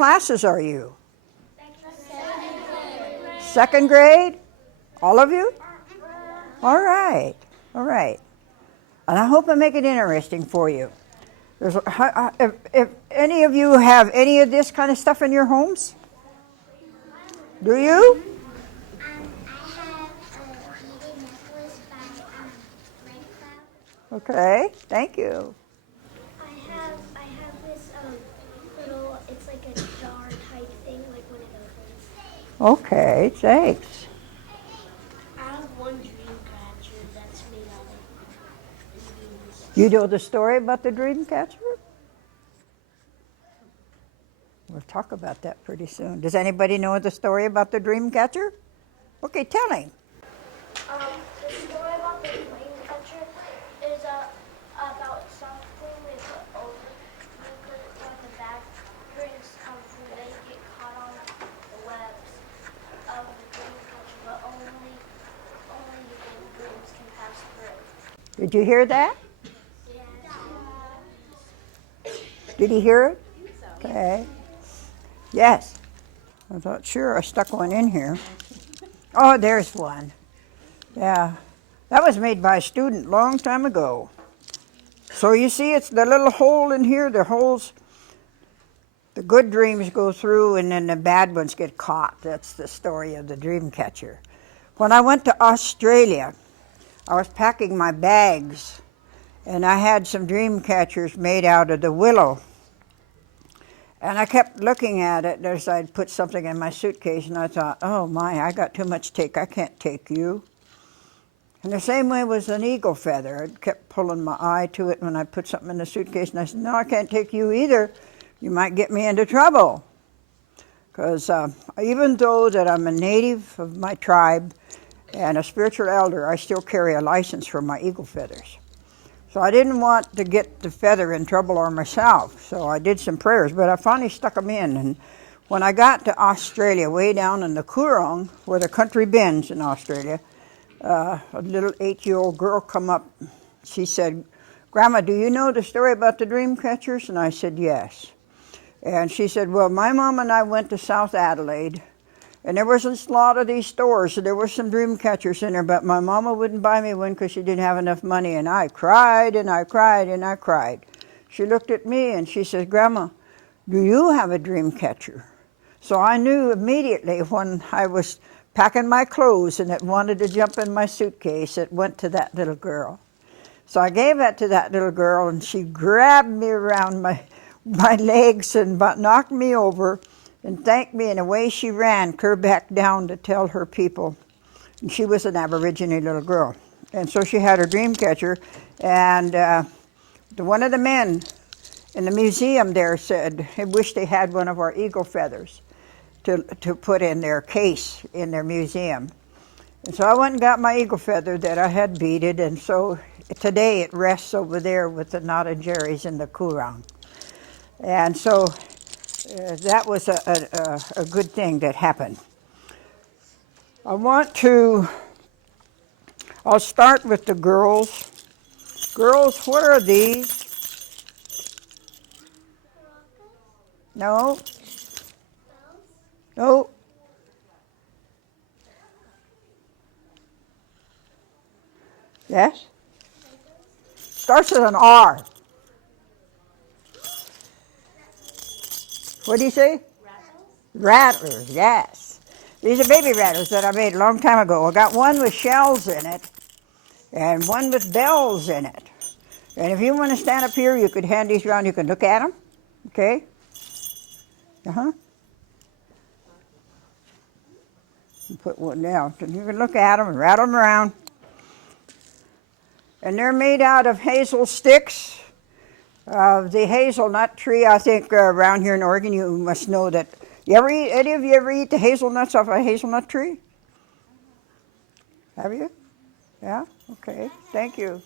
classes are you? Second grade? All of you? All right. All right. And I hope I make it interesting for you. If any of you have any of this kind of stuff in your homes? Do you? I have a beaded necklace by Red Cloud. Okay, thank you. I have this little, it's like a jar type thing, like one of those. Okay, thanks. I have one dream catcher that's made out of beans. You know the story about the dream catcher? We'll talk about that pretty soon. Does anybody know the story about the dream catcher? Okay, tell him. The story about the dream catcher is about something they put over. They put it on the back drinks they get caught on the webs of the dream catcher, but only the dreams can pass through. Did you hear that? Yeah. Did he hear it? Okay. Yes. I thought, sure, I stuck one in here. Oh, there's one. Yeah. That was made by a student long time ago. So you see, it's the little hole in here, the holes, the good dreams go through and then the bad ones get caught. That's the story of the dream catcher. When I went to Australia, I was packing my bags and I had some dream catchers made out of the willow. And I kept looking at it as I'd put something in my suitcase, and I thought, oh my, I got too much take. I can't take you. And the same way was an eagle feather. I kept pulling my eye to it when I put something in the suitcase, and I said, no, I can't take you either. You might get me into trouble. Because even though that I'm a native of my tribe and a spiritual elder, I still carry a license for my eagle feathers. So I didn't want to get the feather in trouble or myself, so I did some prayers, but I finally stuck them in. And when I got to Australia, way down in the Coorong, where the country bends in Australia, a little 8-year-old girl come up. She said, Grandma, do you know the story about the dream catchers? And I said, yes. And she said, well, my mom and I went to South Adelaide, and there was a lot of these stores, so there were some dream catchers in there, but my mama wouldn't buy me one because she didn't have enough money, and I cried, and I cried, and I cried. She looked at me, and she says, Grandma, do you have a dream catcher? So I knew immediately when I was packing my clothes and it wanted to jump in my suitcase, it went to that little girl. So I gave that to that little girl, and she grabbed me around my legs and knocked me over, and thanked me, and away she ran, clear back down to tell her people. And she was an Aborigine little girl. And so she had her dream catcher, and one of the men in the museum there said he wished they had one of our eagle feathers to put in their case in their museum. And so I went and got my eagle feather that I had beaded, and so today it rests over there with the Not and Jerry's in the Coorong. And so that was a good thing that happened. I'll start with the girls. Girls, what are these? No? No? Yes? Starts with an R. What do you say? Rattlers, yes. These are baby rattlers that I made a long time ago. I got one with shells in it and one with bells in it. And if you want to stand up here, you could hand these around. You can look at them, okay? Uh-huh. Put one down. So you can look at them and rattle them around. And they're made out of hazel sticks. The hazelnut tree, I think around here in Oregon, you must know that. Any of you ever eat the hazelnuts off a hazelnut tree? Have you? Yeah? Okay. Thank you.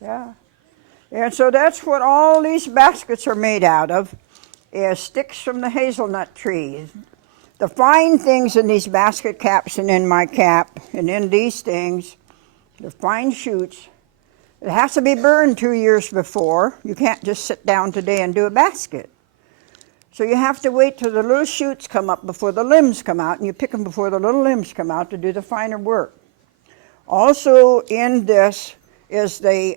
Yeah. And so that's what all these baskets are made out of, is sticks from the hazelnut tree. The fine things in these basket caps and in my cap and in these things, the fine shoots, it has to be burned 2 years before. You can't just sit down today and do a basket. So you have to wait till the little shoots come up before the limbs come out, and you pick them before the little limbs come out to do the finer work. Also in this is the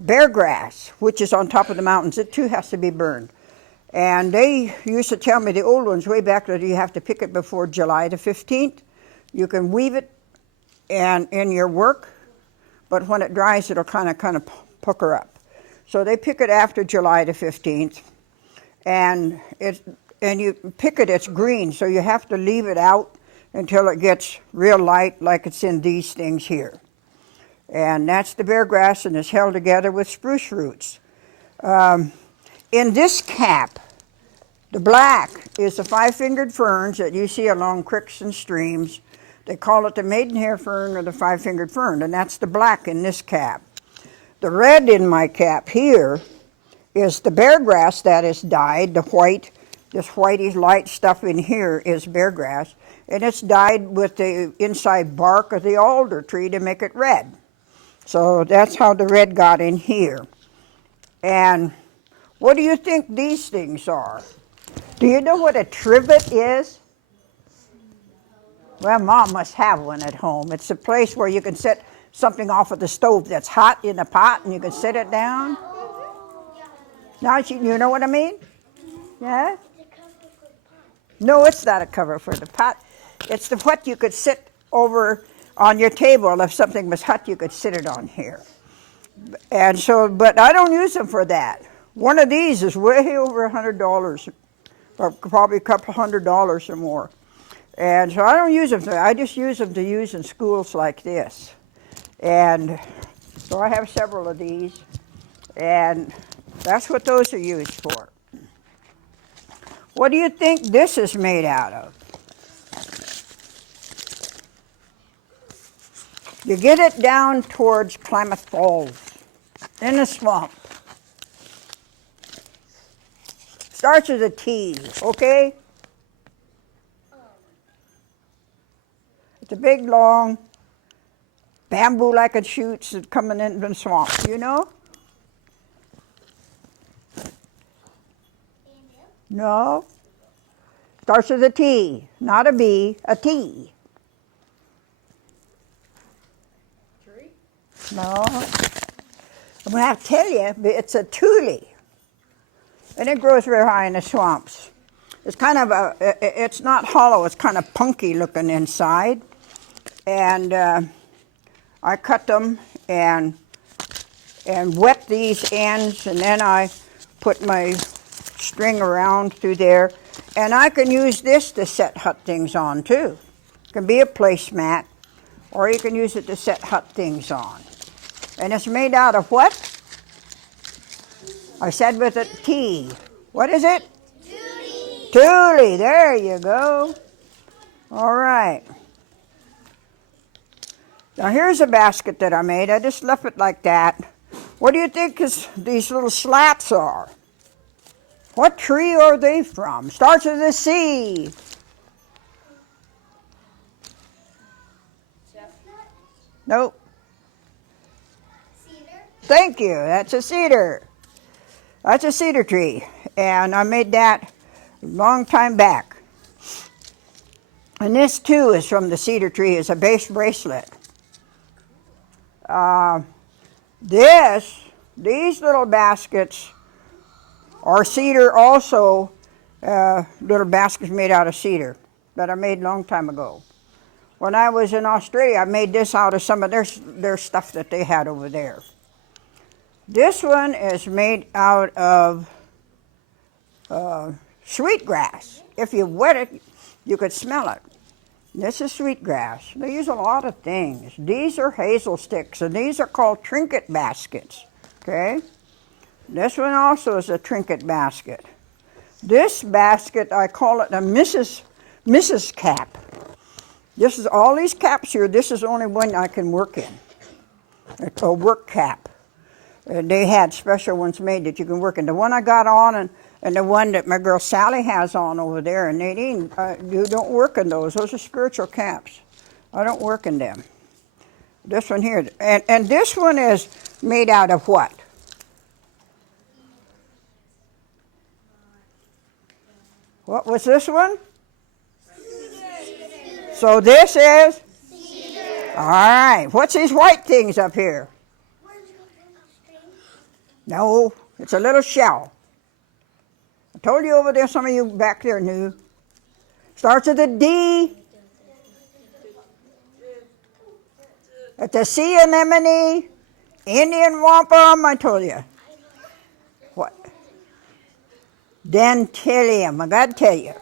bear grass, which is on top of the mountains. It too has to be burned. And they used to tell me, the old ones way back, that you have to pick it before July the 15th. You can weave it in your work, but when it dries, it'll kind of pucker up. So they pick it after July the 15th. And you pick it, it's green, so you have to leave it out until it gets real light, like it's in these things here. And that's the bear grass, and it's held together with spruce roots. In this cap, the black is the five-fingered ferns that you see along creeks and streams. They call it the maidenhair fern or the five-fingered fern, and that's the black in this cap. The red in my cap here is the bear grass that is dyed. The white, this whitey light stuff in here is bear grass, and it's dyed with the inside bark of the alder tree to make it red. So that's how the red got in here. And what do you think these things are? Do you know what a trivet is? Well, Mom must have one at home. It's a place where you can set something off of the stove that's hot in a pot, and you can set it down. Now you know what I mean? Yeah? No, it's not a cover for the pot. It's the what you could sit over on your table. If something was hot, you could sit it on here. And so, but I don't use them for that. One of these is way over $100, or probably a couple $100 or more. And so I don't use them for that. I just use them to use in schools like this. And so I have several of these, and that's what those are used for. What do you think this is made out of? You get it down towards Klamath Falls, in the swamp. Starts with a T, okay? It's a big, long, bamboo-like shoots that coming into the swamp, you know? No. Starts with a T, not a B, a T. Tree? No. I'm going to have to tell you, but it's a tule. And it grows very high in the swamps. It's kind of it's not hollow, it's kind of punky looking inside. And I cut them and wet these ends, and then I put my string around through there. And I can use this to set hut things on too. It can be a placemat, or you can use it to set hut things on. And it's made out of what? I said with a T. What is it? Tule. Tule, there you go. All right. Now here's a basket that I made. I just left it like that. What do you think these little slats are? What tree are they from? Starts with a C. Chestnut? Nope. Cedar? Thank you. That's a cedar. That's a cedar tree. And I made that a long time back. And this too is from the cedar tree. It's a base bracelet. These little baskets are cedar also, little baskets made out of cedar that I made a long time ago. When I was in Australia, I made this out of some of their stuff that they had over there. This one is made out of sweetgrass. If you wet it, you could smell it. This is sweetgrass. They use a lot of things. These are hazel sticks, and these are called trinket baskets, okay? This one also is a trinket basket. This basket, I call it a Mrs. cap. This is all these caps here. This is the only one I can work in. It's a work cap. They had special ones made that you can work in. The one I got on and the one that my girl Sally has on over there, and Nadine, you don't work in those. Those are spiritual caps. I don't work in them. This one here, and this one is made out of what? What was this one? So this is? All right. What's these white things up here? No, it's a little shell. I told you over there, some of you back there knew. Starts with a D. It's a sea anemone, Indian wampum, I told you. What? Dentilium, I got to tell you.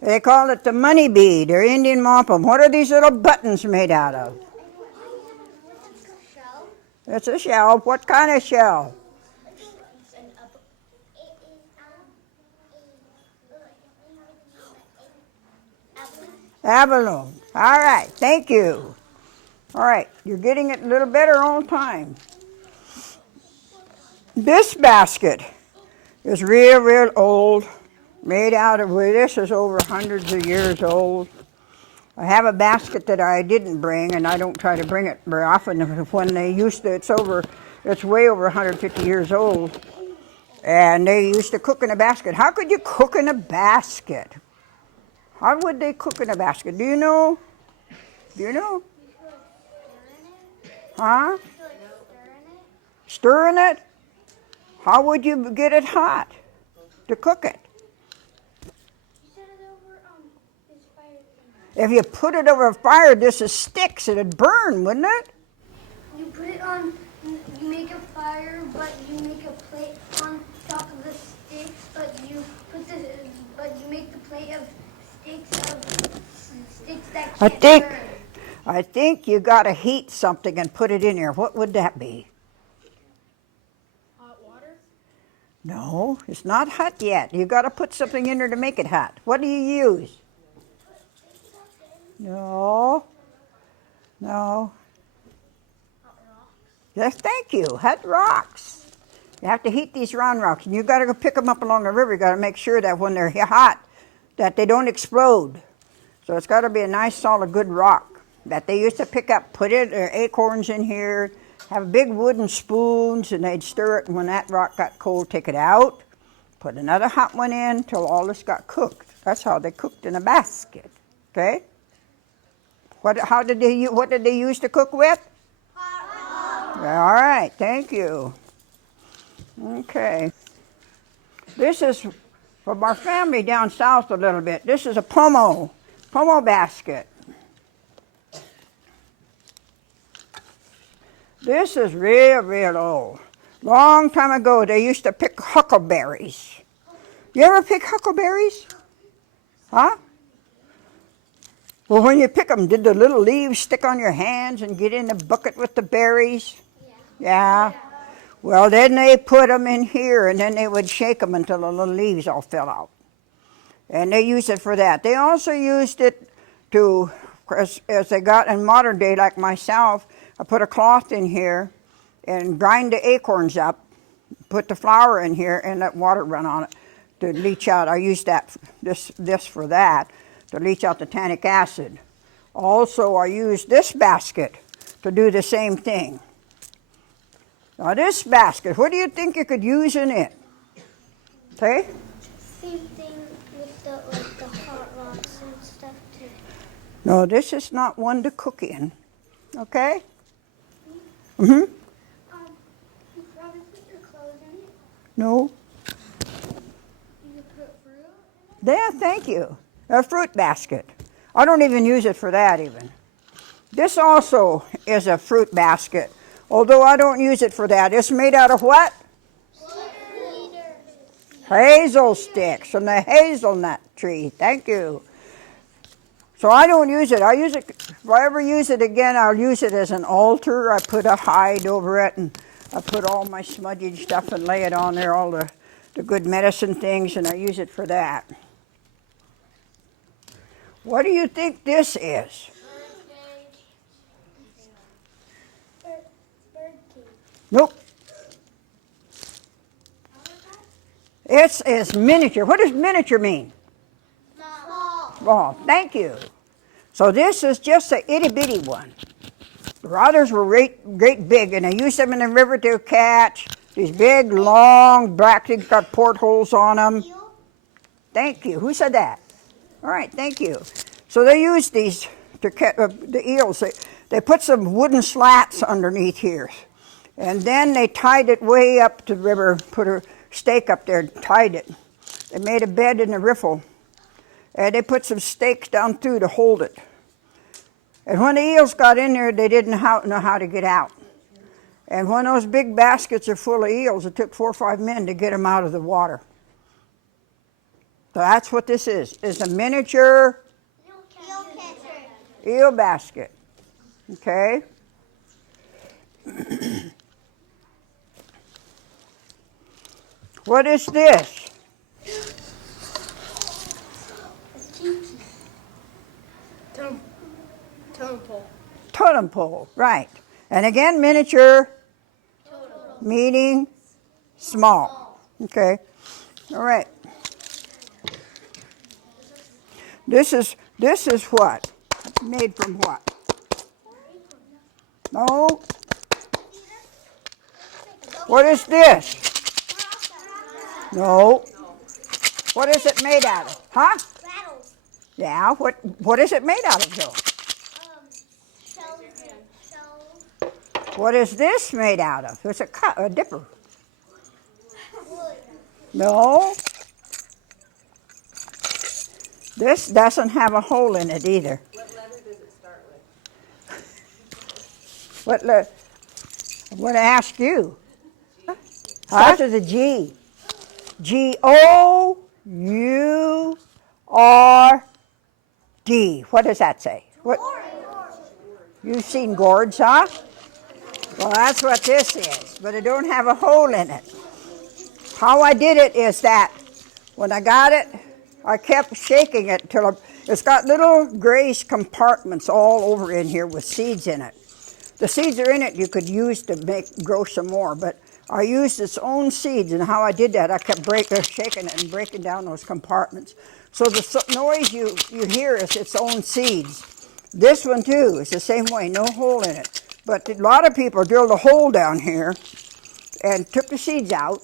They call it the money bead or Indian wampum. What are these little buttons made out of? It's a shell. What kind of shell? Abalone. All right, thank you. All right, you're getting it a little better all the time. This basket is real old, made out of, this is over hundreds of years old. I have a basket that I didn't bring, and I don't try to bring it very often. When they used to, it's way over 150 years old. And they used to cook in a basket. How could you cook in a basket? How would they cook in a basket? Do you know? Do you know? Huh? Stir in it? How would you get it hot to cook it? If you put it over a fire, this is sticks, it'd burn, wouldn't it? You put it on, you make a fire, but you make a plate on top of the sticks, but you make the plate of sticks that can't burn. I think you got to heat something and put it in here. What would that be? Hot water? No, it's not hot yet. You got to put something in there to make it hot. What do you use? No. Hot rocks. Yes, thank you. Hot rocks. You have to heat these round rocks, and you got to go pick them up along the river. You got to make sure that when they're hot, that they don't explode. So it's got to be a nice, solid, good rock that they used to pick up, put acorns in here, have big wooden spoons, and they'd stir it. And when that rock got cold, take it out, put another hot one in till all this got cooked. That's how they cooked in a basket. Okay. What did they use to cook with? All right, thank you. Okay. This is from our family down south a little bit. This is a pomo basket. This is real old. Long time ago, they used to pick huckleberries. You ever pick huckleberries? Huh? Well, when you pick them, did the little leaves stick on your hands and get in the bucket with the berries? Yeah. Well, then they put them in here, and then they would shake them until the little leaves all fell out. And they used it for that. They also used it to, as they got in modern day, like myself, I put a cloth in here and grind the acorns up, put the flour in here, and let water run on it to leach out. I used this for that, to leach out the tannic acid. Also, I used this basket to do the same thing. Now this basket, what do you think you could use in it? Okay? Same thing with the hot rocks and stuff too. No, this is not one to cook in. Okay? Mm-hmm. You probably put your clothes in it. No. You put fruit in it. There, thank you. A fruit basket. I don't even use it for that even. This also is a fruit basket, although I don't use it for that. It's made out of what? Hazel sticks from the hazelnut tree. Thank you. So I don't use it. I use it, if I ever use it again, I'll use it as an altar. I put a hide over it, and I put all my smudgy stuff and lay it on there, all the good medicine things, and I use it for that. What do you think this is? Bird cage. Nope. It's miniature. What does miniature mean? Small. Oh, thank you. So this is just a itty-bitty one. The others were great big, and they used them in the river to catch these big, long, black things, got portholes on them. Thank you. Who said that? All right, thank you. So they used these to catch the eels. They put some wooden slats underneath here. And then they tied it way up to the river, put a stake up there, tied it. They made a bed in the riffle. And they put some stakes down through to hold it. And when the eels got in there, they didn't know how to get out. And when those big baskets are full of eels, it took 4 or 5 men to get them out of the water. So that's what this is. It's a miniature eel basket. Okay? What is this? Totem pole. Totem pole, right. And again, miniature, meaning small. Okay? All right. This is what? Made from what? No. What is this? No. What is it made out of? Huh? Rattles. Yeah, what is it made out of though? Shells. What is this made out of? It's a dipper. No. This doesn't have a hole in it either. What letter does it start with? What letter? I'm going to ask you. Starts with a G. G-O-U-R-D. What does that say? What? You've seen gourds, huh? Well, that's what this is, but it don't have a hole in it. How I did it is that when I got it, I kept shaking it till it's got little grayish compartments all over in here with seeds in it. The seeds are in it you could use to grow some more, but I used its own seeds, and how I did that, I kept shaking it and breaking down those compartments. So the noise you hear is its own seeds. This one too is the same way, no hole in it. But a lot of people drilled a hole down here and took the seeds out.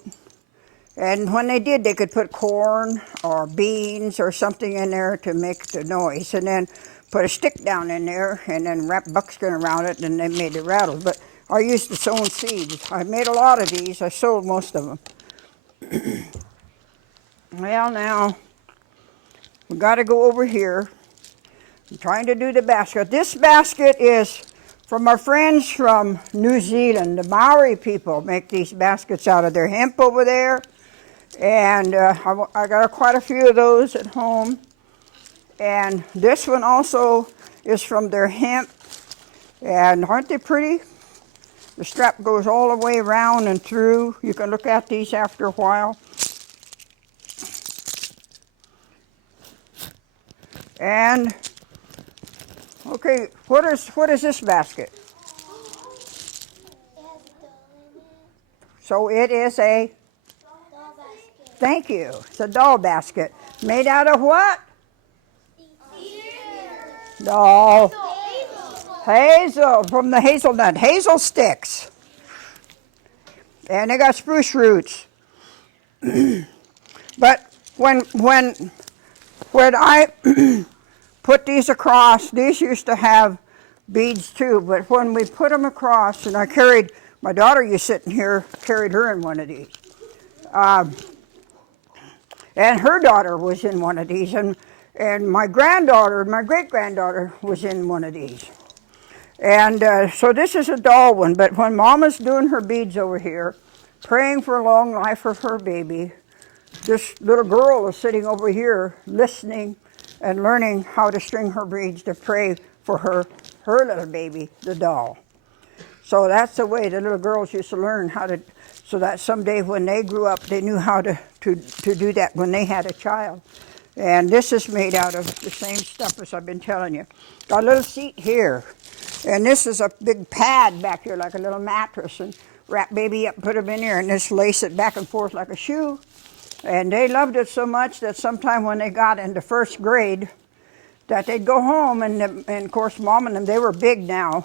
And when they did, they could put corn or beans or something in there to make the noise. And then put a stick down in there and then wrap buckskin around it, and they made it rattle. But I used its own seeds. I made a lot of these. I sold most of them. Well, now, we've got to go over here. I'm trying to do the basket. This basket is from our friends from New Zealand. The Maori people make these baskets out of their hemp over there. And I got quite a few of those at home. And this one also is from their hemp. And aren't they pretty? The strap goes all the way around and through. You can look at these after a while. And, okay, what is this basket? So it is a, thank you, it's a doll basket. Made out of what? No. Hazel, from the hazelnut, hazel sticks. And they got spruce roots. But when I put these across, these used to have beads too, but when we put them across, and I carried, my daughter used sitting here, carried her in one of these. And her daughter was in one of these, and my granddaughter, my great-granddaughter was in one of these. And so this is a doll one, but when Mama's doing her beads over here, praying for a long life for her baby, this little girl is sitting over here listening and learning how to string her beads to pray for her little baby, the doll. So that's the way the little girls used to learn how to, so that someday when they grew up, they knew how to do that when they had a child. And this is made out of the same stuff as I've been telling you. Got a little seat here. And this is a big pad back here, like a little mattress. And wrap baby up, put them in there, and just lace it back and forth like a shoe. And they loved it so much that sometime when they got into first grade, that they'd go home, and of course, Mom and them, they were big now.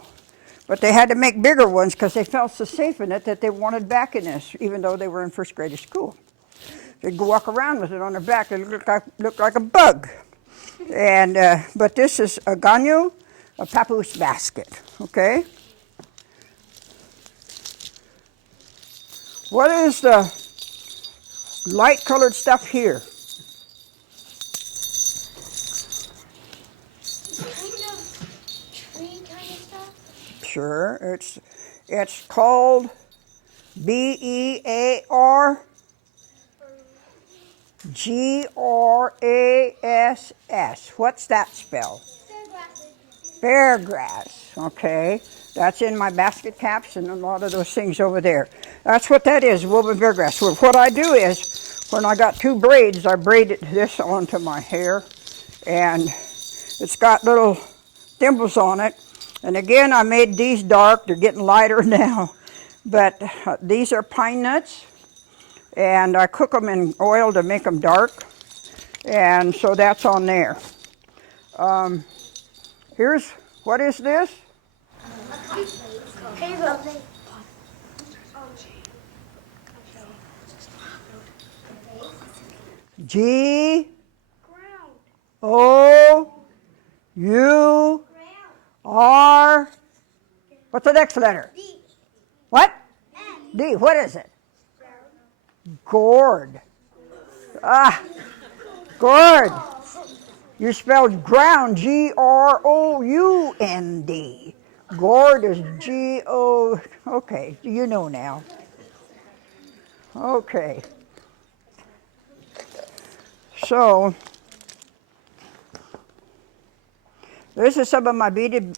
But they had to make bigger ones because they felt so safe in it that they wanted back in this, even though they were in first grade of school. They'd go walk around with it on their back. It looked like a bug. And but this is a ganyo, a papoose basket. Okay. What is the light-colored stuff here? Kind of tree kind of stuff. Sure. It's called BEARGRASS. What's that spell? Bear grass. Okay. That's in my basket caps and a lot of those things over there. That's what that is, woven bear grass. So what I do is, when I got 2 braids, I braided this onto my hair, and it's got little dimples on it. And again, I made these dark. They're getting lighter now. But these are pine nuts, and I cook them in oil to make them dark. And so that's on there. Here's, what is this? G-O-U-R. What's the next letter? D. What? D. What is it? Gourd. Ah, gourd. You spelled ground, G-R-O-U-N-D. Gourd is G-O, okay, you know now. Okay. So, this is some of my beaded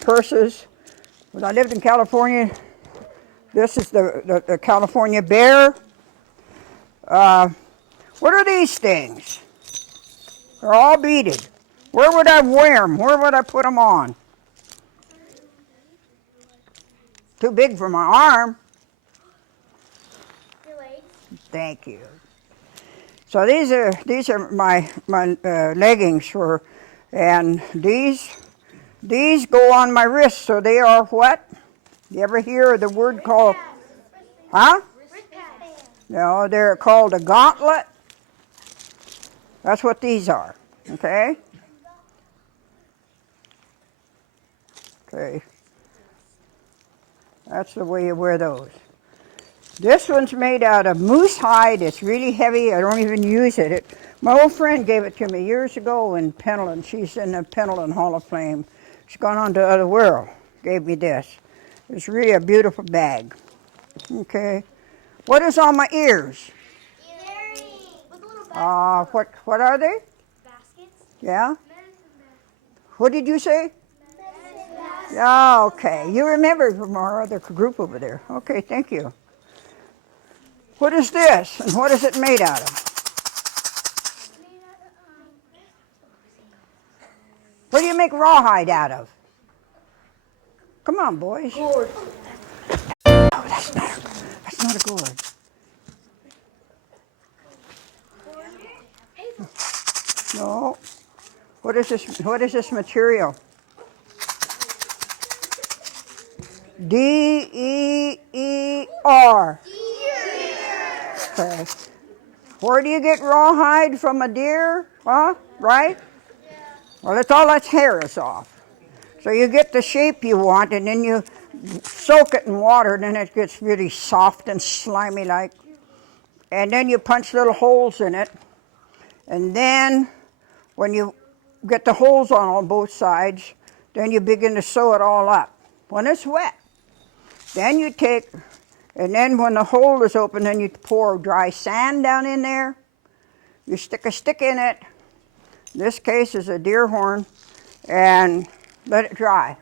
purses. When I lived in California, this is the California bear. What are these things? They're all beaded. Where would I wear them? Where would I put them on? Too big for my arm. Your legs. Thank you. So these are my leggings for, and these go on my wrists. So they are what? You ever hear the word called? Huh? Wristbands. No, they're called a gauntlet. That's what these are. Okay. Okay. That's the way you wear those. This one's made out of moose hide. It's really heavy. I don't even use it. My old friend gave it to me years ago in Pendleton. She's in the Pendleton Hall of Fame. She's gone on to the other world. Gave me this. It's really a beautiful bag. Okay. What is on my ears? Earrings. With a little basket. What are they? Baskets. Yeah? Medicine baskets. What did you say? Medicine baskets. Yeah, okay. You remember from our other group over there. Okay, thank you. What is this, and what is it made out of? What do you make rawhide out of? Come on, boys. Gourd. No, that's not a gourd. No. What is this material? D-E-E-R. Okay. Where do you get rawhide from a deer? Huh? Right? Well, it's all its hair is off. So you get the shape you want, and then you soak it in water, and then it gets really soft and slimy like. And then you punch little holes in it. And then when you get the holes on both sides, then you begin to sew it all up. When it's wet, then you take, and then when the hole is open, then you pour dry sand down in there. You stick a stick in it. In this case is a deer horn, and let it dry.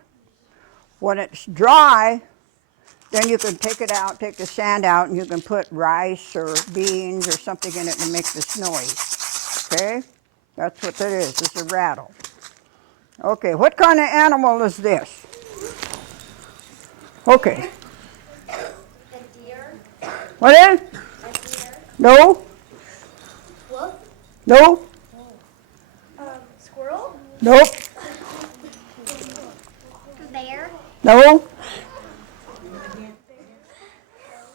When it's dry, then you can take it out, take the sand out, and you can put rice or beans or something in it to make this noise. Okay? That's what that is. It's a rattle. Okay, what kind of animal is this? Okay. A deer. What is? A deer. No? Wolf. No? Squirrel. Nope. Bear. No?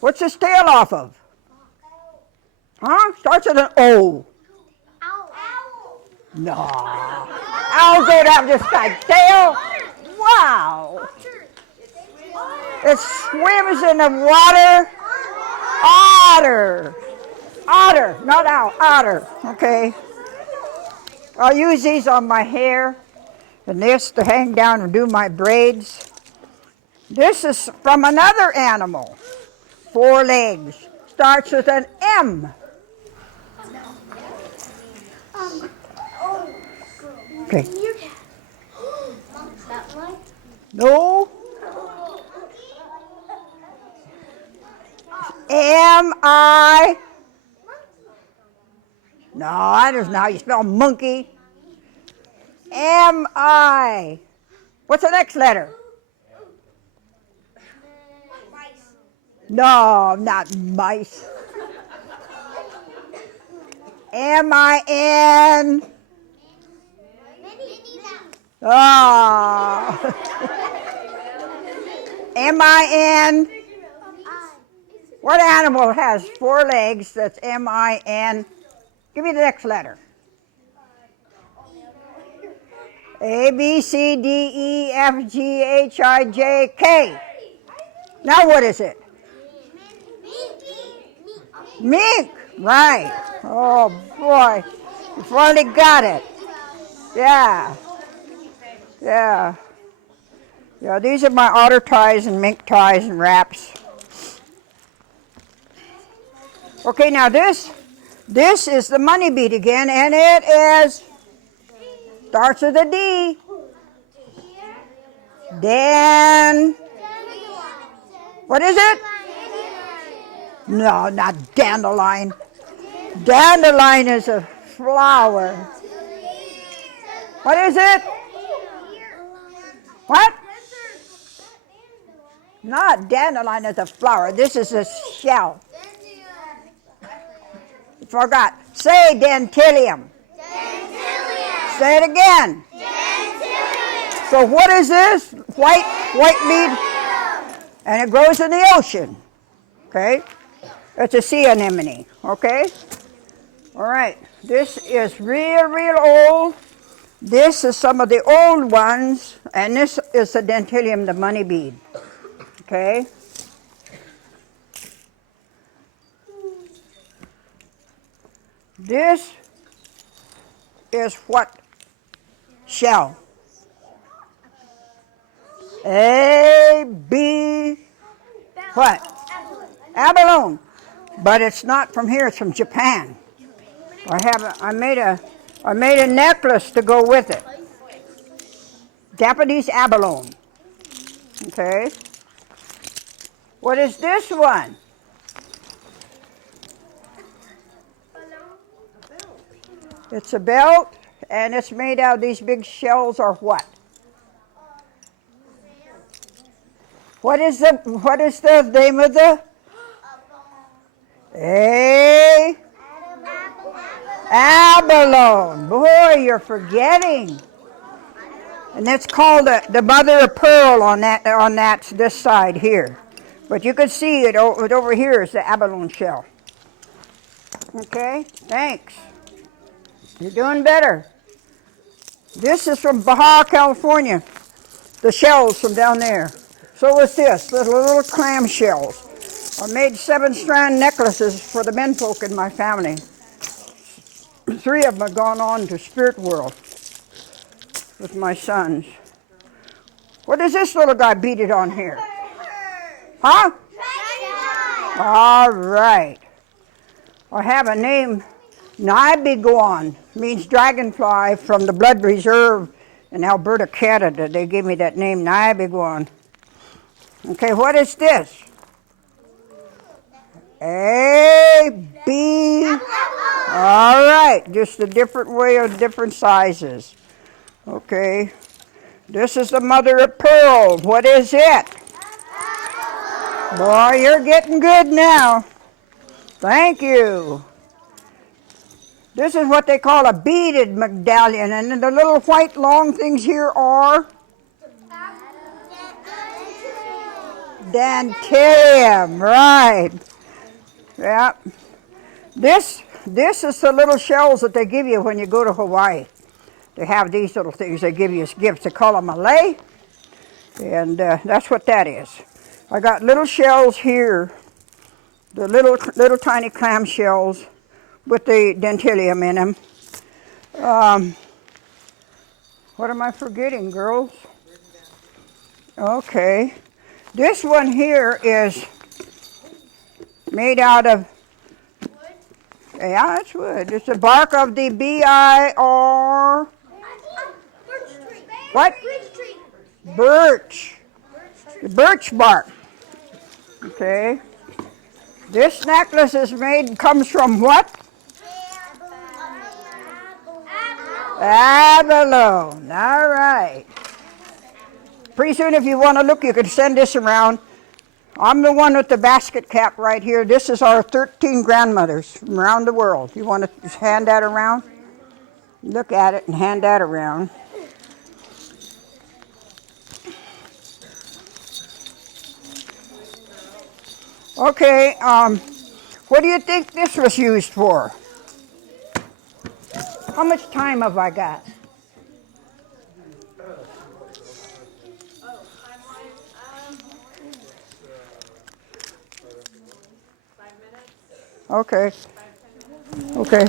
What's this tail off of? Huh? Starts with an O. Owl. No. Owls don't have this type tail. Wow. It swims in the water. Otter. Otter, not owl, otter. Okay. I'll use these on my hair and this to hang down and do my braids. This is from another animal. 4 legs. Starts with an M. Okay. No. M-I. No, that isn't how you spell monkey. M-I. What's the next letter? No, not mice. M-I-N. Oh. M-I-N. What animal has 4 legs that's M-I-N? Give me the next letter. A, B, C, D, E, F, G, H, I, J, K. Now what is it? Mink. Right. Oh, boy. You finally got it. Yeah. Yeah. Yeah, these are my otter ties and mink ties and wraps. Okay, now this is the money bead again, and it is, starts with a D. Dan. What is it? No, not dandelion. Dandelion is a flower. What is it? What? Not dandelion is a flower. This is a shell. Forgot. Say dentilium. Say it again. So what is this? White bead? And it grows in the ocean. Okay? It's a sea anemone. Okay? All right. This is real old. This is some of the old ones. And this is the dentilium, the money bead. Okay? This is what shell? A, B, what? Abalone. But it's not from here, it's from Japan. I made a necklace to go with it. Japanese abalone. Okay. What is this one? It's a belt, and it's made out of these big shells or what? What is the name of the? Abalone. Boy, you're forgetting. And that's called the mother of pearl on this side here. But you can see it over here is the abalone shell. Okay, thanks. You're doing better. This is from Baja, California. The shells from down there. So is this, little clam shells. I made 7-strand necklaces for the menfolk in my family. 3 of them have gone on to spirit world with my sons. What does this little guy beaded on here? Huh? All right. I have a name, Nibeguan, means dragonfly, from the blood reserve in Alberta, Canada. They gave me that name, Nibeguan. Okay, what is this? A, B. All right, just a different way of different sizes. Okay. This is the mother of pearl. What is it? Boy, you're getting good now. Thank you. This is what they call a beaded medallion, and the little white long things here are dentilium, right. Yeah. This is the little shells that they give you when you go to Hawaii. They have these little things they give you as gifts. They call them Malay, and that's what that is. I got little shells here, the little tiny clam shells with the dentilium in them. What am I forgetting, girls? Okay. This one here is made out of, yeah, it's wood. It's the bark of the B-I-R, what? Birch. The birch bark. Okay. This necklace is comes from what? Abalone. All right. Pretty soon, if you want to look, you can send this around. I'm the one with the basket cap right here. This is our 13 grandmothers from around the world. You want to just hand that around? Look at it and hand that around. Okay, what do you think this was used for? How much time have I got? Okay. Okay.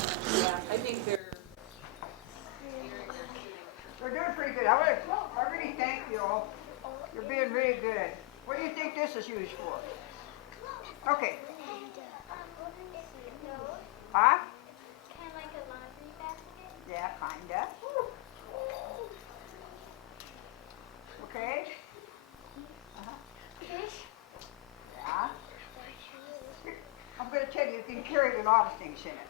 We're doing pretty good. I really thank you all. You're being really good. What do you think this is used for? Okay. Huh? Kind of like a laundry basket. Yeah, kinda. Okay. Yeah. I'm going to tell you, you can carry a lot of things in it.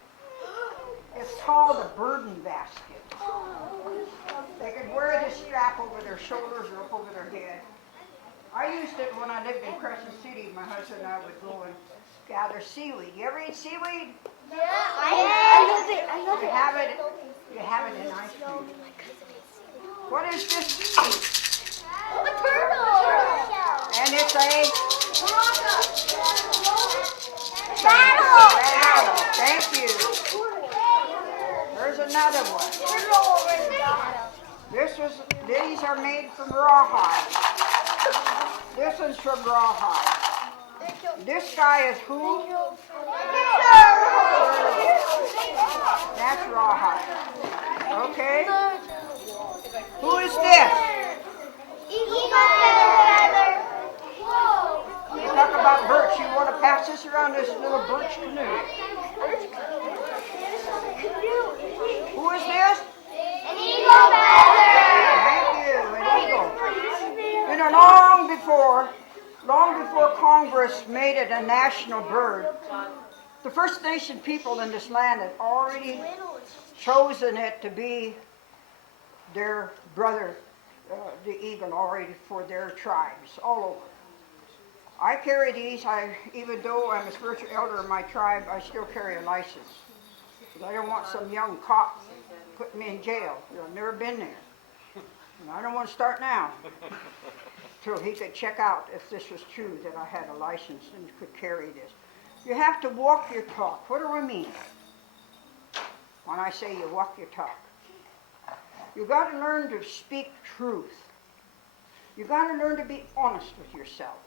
It's called a burden basket. They could wear this strap over their shoulders or up over their head. I used it when I lived in Crescent City. My husband and I would go and gather seaweed. You ever eat seaweed? Yeah, I love it. I love You it. have it in ice cream. What is this? A turtle. And it's a Battle. Thank you. There's another one. These are made from rawhide. This one's from rawhide. This guy is who? That's rawhide. Okay. Who is this? You talk about birch. You want to pass this around this little birch canoe. Who is this? An eagle feather. Thank you, an eagle. You know, long before Congress made it a national bird, the First Nation people in this land had already chosen it to be their brother, the eagle, already for their tribes all over. I carry these. Even though I'm a spiritual elder of my tribe, I still carry a license. Because I don't want some young cop putting me in jail. I've never been there. And I don't want to start now. Till he could check out if this was true, that I had a license and could carry this. You have to walk your talk. What do I mean when I say you walk your talk? You got to learn to speak truth. You got to learn to be honest with yourself.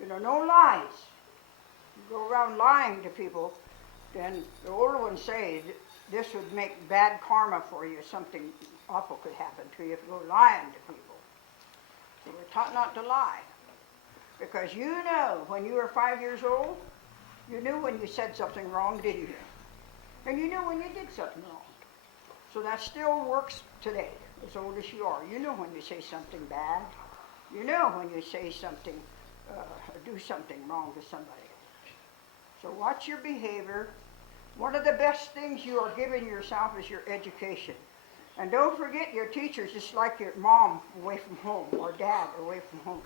You know, no lies. You go around lying to people, then the older ones say this would make bad karma for you. Something awful could happen to you if you go lying to people. So we're taught not to lie. Because you know, when you were 5 years old, you knew when you said something wrong, didn't you? And you knew when you did something wrong. So that still works today, as old as you are. You know when you say something bad. You know when you say something, do something wrong to somebody. So watch your behavior. One of the best things you are giving yourself is your education. And don't forget your teachers, just like your mom away from home or dad away from home.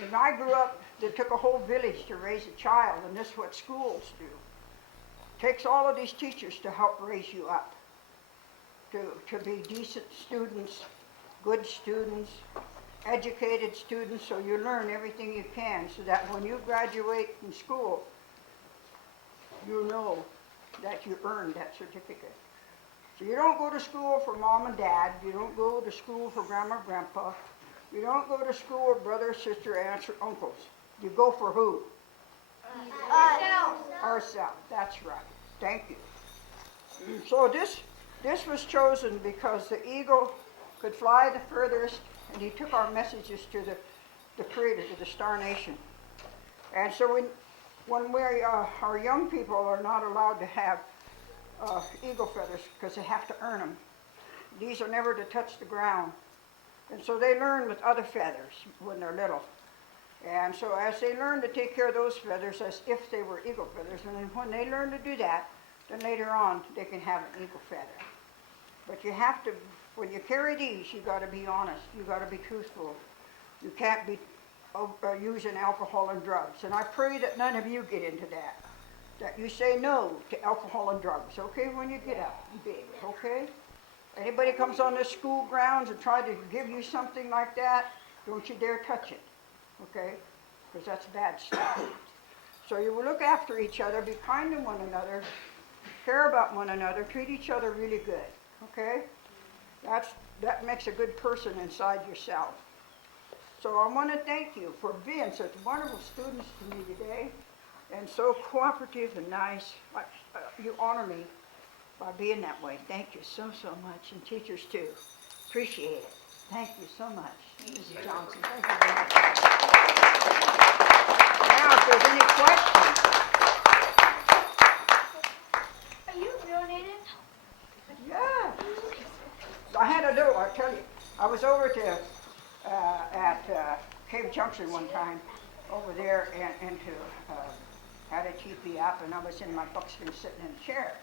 When I grew up, it took a whole village to raise a child, and this is what schools do. It takes all of these teachers to help raise you up, to be decent students, good students, educated students, so you learn everything you can, so that when you graduate from school, you know that you earned that certificate. So you don't go to school for mom and dad, you don't go to school for grandma and grandpa, you don't go to school with brother, sister, aunts, or uncles. You go for who? Ourselves, that's right. Thank you. So this was chosen because the eagle could fly the furthest, and he took our messages to the Creator, to the Star Nation. And so when our young people are not allowed to have eagle feathers because they have to earn them. These are never to touch the ground. And so they learn with other feathers when they're little. And so as they learn to take care of those feathers as if they were eagle feathers, and then when they learn to do that, then later on they can have an eagle feather. But you have to, when you carry these, you got to be honest. You got to be truthful. You can't be using alcohol and drugs. And I pray that none of you get into that. That you say no to alcohol and drugs, okay, when you get out big, okay? Anybody comes on the school grounds and try to give you something like that, don't you dare touch it, okay? Because that's bad stuff. So you will look after each other, be kind to one another, care about one another, treat each other really good, okay? That makes a good person inside yourself. So I want to thank you for being such wonderful students to me today, and so cooperative and nice. You honor me by being that way. Thank you so much, and teachers too. Appreciate it. Thank you so much, Mrs. Johnson. Thank you very much. Now, if there's any questions. Are you real native? Yeah. I had a little, I'll tell you. I was over to at Cave Junction one time, over there, and had a teepee up, and I was in my buckskin sitting in a chair.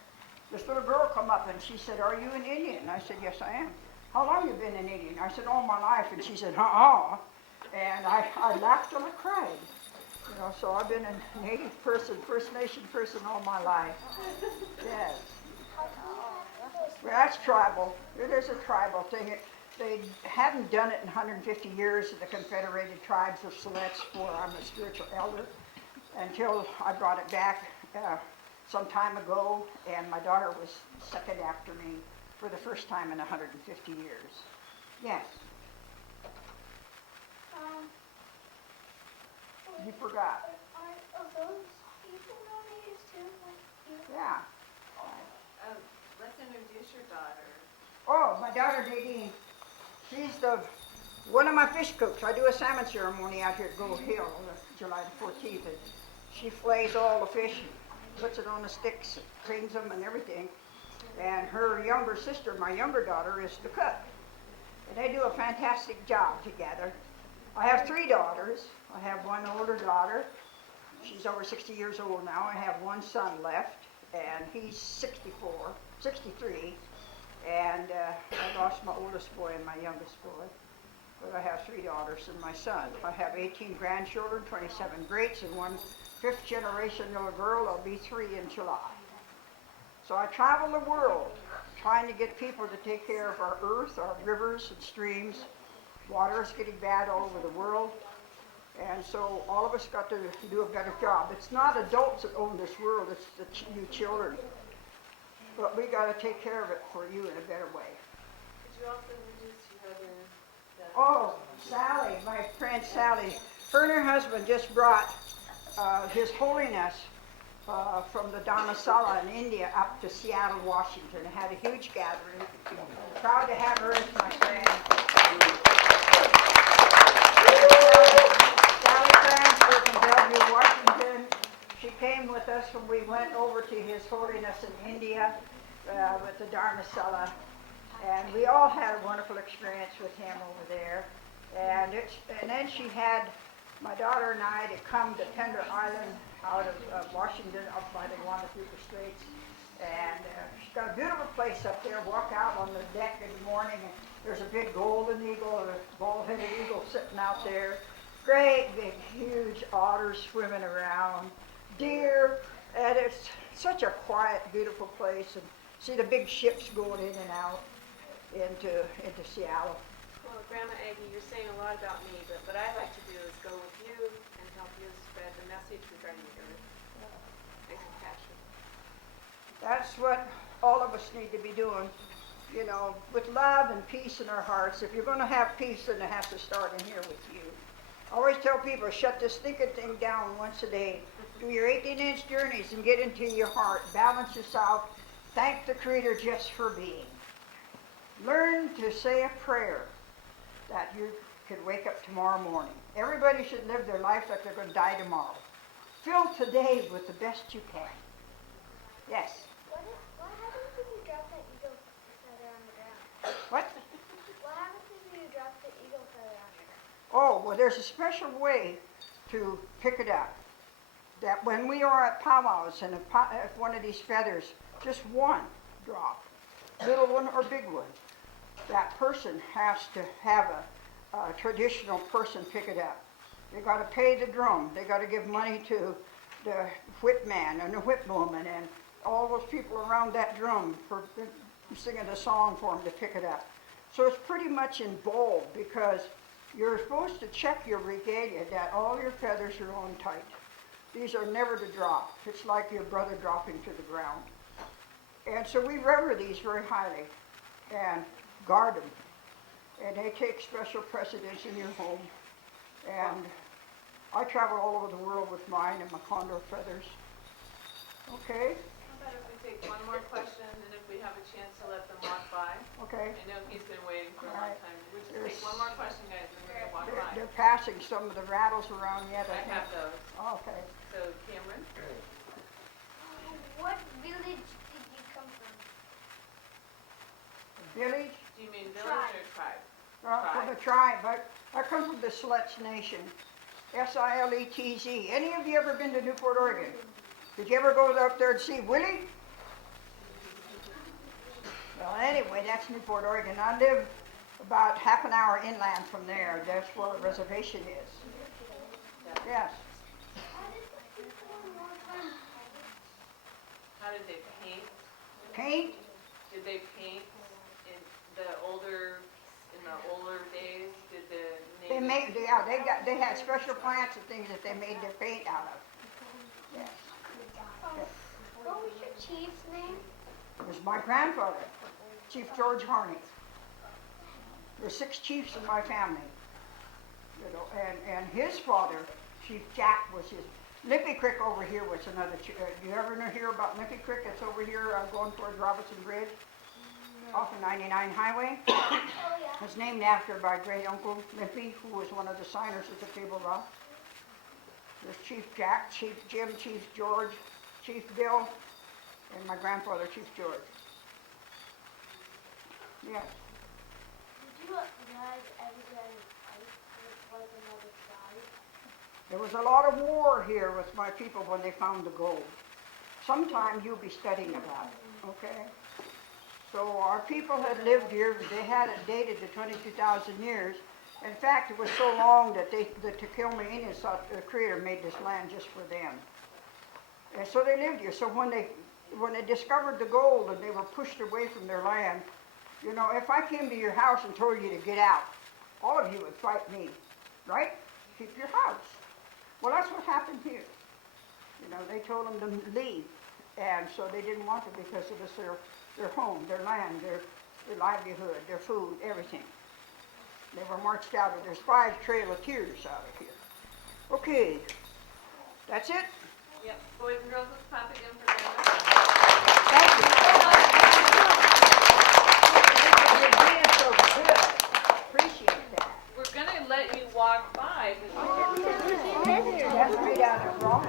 This little girl come up and she said, "Are you an Indian?" I said, "Yes, I am." "How long you been an Indian?" I said, "All my life." And she said, "Uh-uh." And I laughed till I cried. You know, so I've been a Native person, First Nation person all my life. Yes. Well, that's tribal. It is a tribal thing. They hadn't done it in 150 years of the Confederated Tribes of Siletz, for I'm a spiritual elder, until I brought it back some time ago, and my daughter was second after me for the first time in 150 years. Yes. You forgot. Are those people real natives too? Like you? Yeah. Let's introduce your daughter. Oh, my daughter Nadine. She's one of my fish cooks. I do a salmon ceremony out here at Gold Hill on July the 14th. And she flays all the fish and puts it on the sticks and cleans them and everything. And her younger sister, my younger daughter, is the cook. And they do a fantastic job together. I have 3 daughters. I have one older daughter. She's over 60 years old now. I have one son left, and he's 63. And I lost my oldest boy and my youngest boy. But I have 3 daughters and my son. I have 18 grandchildren, 27 greats, and one 5th generation little girl. I'll be 3 in July. So I travel the world trying to get people to take care of our earth, our rivers and streams. Water is getting bad all over the world. And so all of us got to do a better job. It's not adults that own this world, it's you children. But we got to take care of it for you in a better way. Could you also introduce your other? Oh, Sally, my friend Sally. Her and her husband just brought His Holiness from the Dharmasala in India up to Seattle, Washington. Had a huge gathering. Proud to have her as my friend. Sally transferred from Bellevue, Washington. She came with us when we went over to His Holiness in India with the Dharmasala. And we all had a wonderful experience with him over there. And then she had my daughter and I to come to Tender Island out of Washington, up by the Guadalupe Straits. And she's got a beautiful place up there. Walk out on the deck in the morning, and there's a big golden eagle, a bald-headed eagle sitting out there. Great big huge otters swimming around, deer, and it's such a quiet, beautiful place. And see the big ships going in and out into Seattle. Well, Grandma Aggie, you're saying a lot about me, but what I'd like to do is go with you and help you spread the message regarding the earth and compassion. That's what all of us need to be doing, you know, with love and peace in our hearts. If you're going to have peace, then it has to start in here with you. I always tell people, shut this thinking thing down once a day. Do your 18-inch journeys and get into your heart. Balance yourself. Thank the Creator just for being. Learn to say a prayer that you could wake up tomorrow morning. Everybody should live their life like they're going to die tomorrow. Fill today with the best you can. Yes? What happens if you drop that eagle feather on the ground? What? What happens if you drop the eagle feather on the ground? Oh, well, there's a special way to pick it up. That when we are at powwows and if one of these feathers, just one drop, little one or big one, that person has to have a traditional person pick it up. They got to pay the drum. They got to give money to the whip man and the whip woman and all those people around that drum for singing a song for them to pick it up. So it's pretty much in bold because you're supposed to check your regalia that all your feathers are on tight. These are never to drop. It's like your brother dropping to the ground. And so we revere these very highly and guard them. And they take special precedence in your home. And I travel all over the world with mine and my condor feathers. Okay? How about if we take one more question, and if we have a chance to let them walk by? Okay. I know he's been waiting for a All long right. time. We'll just take one more question, guys, and then we're going to walk by. They're passing some of the rattles around yet. I have those. Oh, okay. So, Cameron? What village did you come from? Village? Do you mean village or tribe? From the tribe. I come from the Siletz Nation. Siletz. Any of you ever been to Newport, Oregon? Did you ever go up there and see Willie? Well, anyway, that's Newport, Oregon. I live about half an hour inland from there. That's where the reservation is. Yes. How did they paint? Paint? Did they paint in the older days? Did the They natives? they had special plants and things that they made their paint out of. Yes. What was your chief's name? It was my grandfather, Chief George Harney. There's 6 chiefs in my family, you know, and his father, Chief Jack, was his. Lippy Creek over here was another. Do you ever hear about Lippy Creek? It's over here going towards Robinson Bridge, off of 99 Highway. Oh, yeah. It's named after my great uncle Lippy, who was one of the signers of the Table Rock. There's Chief Jack, Chief Jim, Chief George, Chief Bill, and my grandfather, Chief George. Yes. Did you guys ever get in a fight with like another tribe? There was a lot of war here with my people when they found the gold. Sometime you'll be studying about it, okay? So our people had lived here, they had it dated to 22,000 years. In fact, it was so long that the Takelma Indians thought the Creator made this land just for them. And so they lived here. So when they discovered the gold and they were pushed away from their land, you know, if I came to your house and told you to get out, all of you would fight me, right? Keep your house. Well, that's what happened here. You know, they told them to leave, and so they didn't want to because it was their home, their land, their livelihood, their food, everything. They were marched out of. There's 5 Trail of Tears out of here. Okay, that's it. Yep. Boys and girls, let's clap again for them. Thank you. You're being so good. Appreciate that. We're going to let you walk by. That's made out of rock.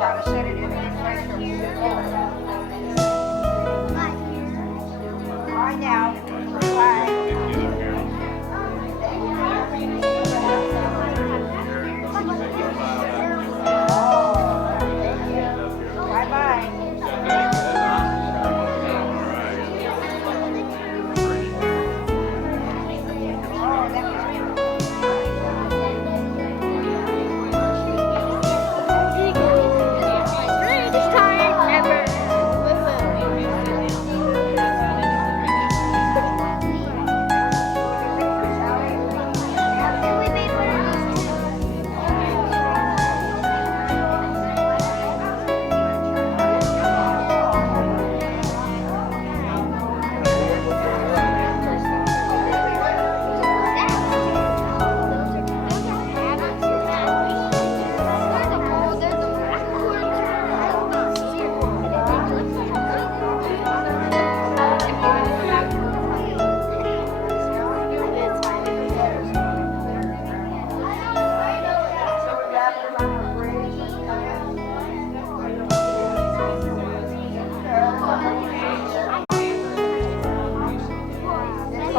Gotta set it in a place where you Bye now. Bye. Bye-bye. You